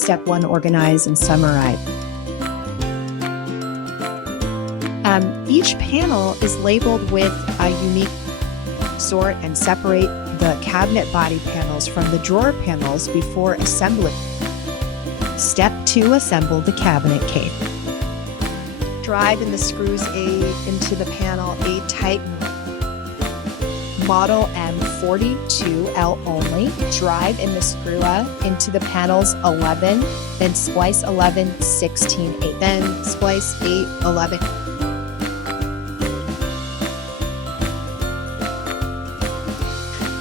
Step 1, organize and summarize. Each panel is labeled with a unique sort and separate the cabinet body panels from the drawer panels before assembling. Step 2, assemble the cabinet case. Drive in the screws A into the panel, A tighten. Model M42-L only. Drive in the screw into the panels 11, then splice 11, 16, 8, then splice 8, 11.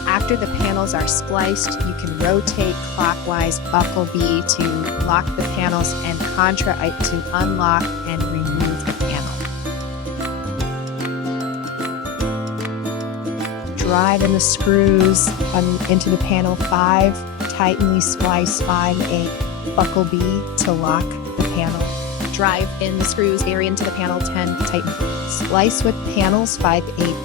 After the panels are spliced, you can rotate clockwise buckle B to lock the panels and contra to unlock and remove the panel. Drive in the screws into the panel 5, tightly splice 5, 8, buckle B to lock the panel. Drive in the screws area into the panel 10, tighten. Splice with panels 5, 8.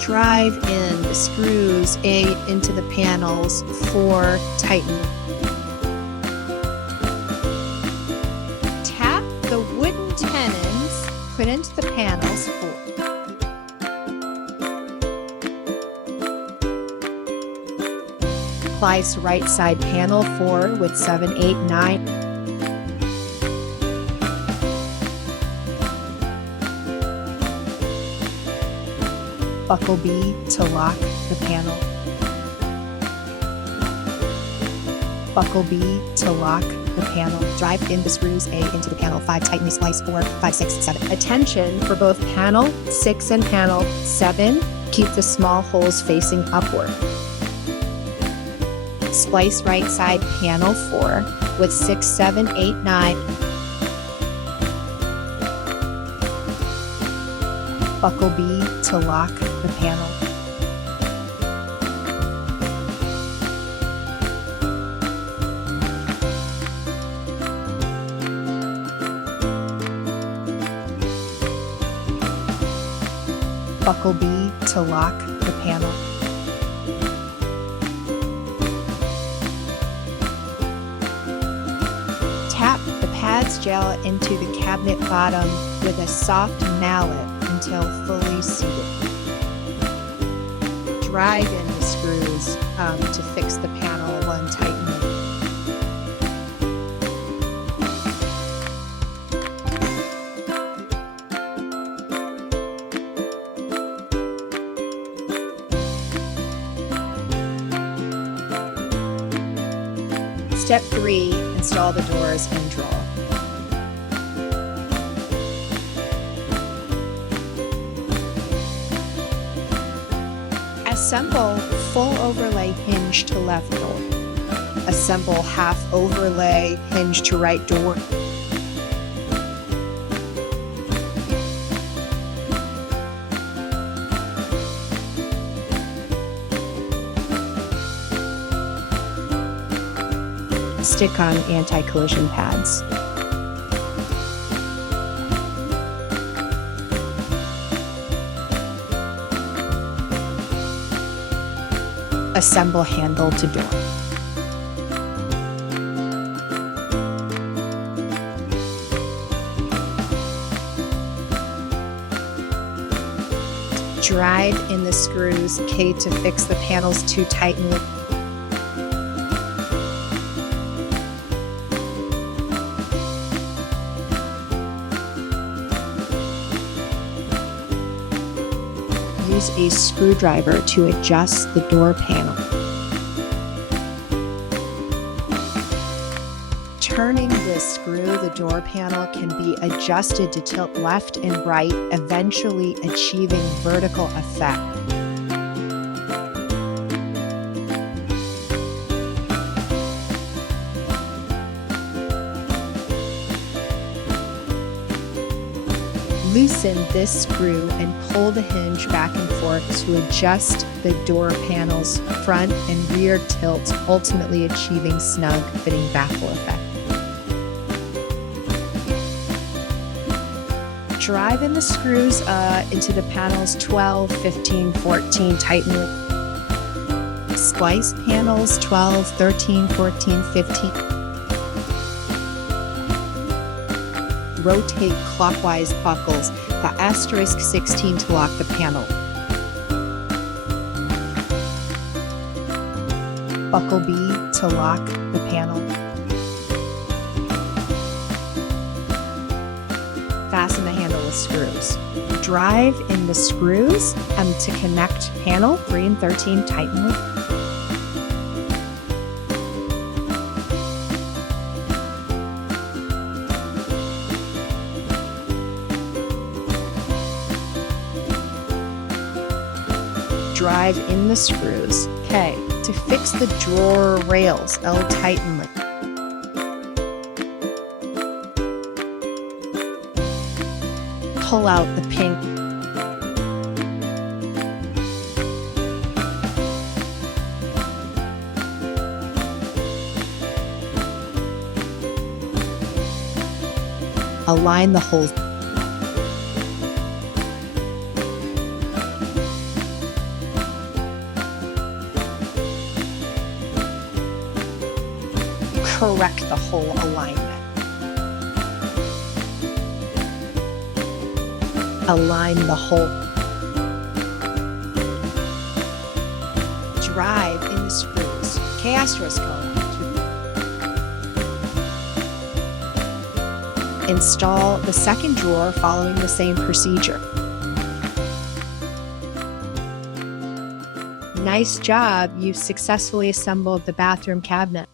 Drive in the screws 8 into the panels 4, tighten. Tap the wooden tenons, put into the panels 4. Splice right side panel 4 with 7, 8, 9. Buckle B to lock the panel. Buckle B to lock the panel. Drive in the screws A into the panel 5, tightly splice 4, 5, 6, 7. Attention for both panel 6 and panel 7. Keep the small holes facing upward. Splice right side panel 4 with 6, 7, 8, 9. Buckle B to lock the panel. Buckle B to lock the panel. Tap the pads gel into the cabinet bottom with a soft mallet until fully seated. Drive in the screws to fix the panel when tightening. Step 3, install the doors and drawer. Assemble full overlay hinge to left door. Assemble half overlay hinge to right door. Stick on anti-collision pads. Assemble handle to door. Drive in the screws K to fix the panels to tighten. Use a screwdriver to adjust the door panel. Turning this screw, the door panel can be adjusted to tilt left and right, eventually achieving vertical effect. Loosen this screw and pull the hinge back and forth to adjust the door panel's front and rear tilt, ultimately achieving snug fitting baffle effect. Drive in the screws into the panels 12, 15, 14, tighten. Splice panels 12, 13, 14, 15. Rotate clockwise buckles the *16 to lock the panel. Buckle B to lock the panel. Fasten the handle with screws. Drive in the screws to connect panel 3 and 13 tightly. Drive in the screws. K. To fix the drawer rails, L tightly. Pull out the pin. Align the holes. Correct the hole alignment. Align the hole. Drive in the screws. K***. Install the second drawer following the same procedure. Nice job, you've successfully assembled the bathroom cabinet.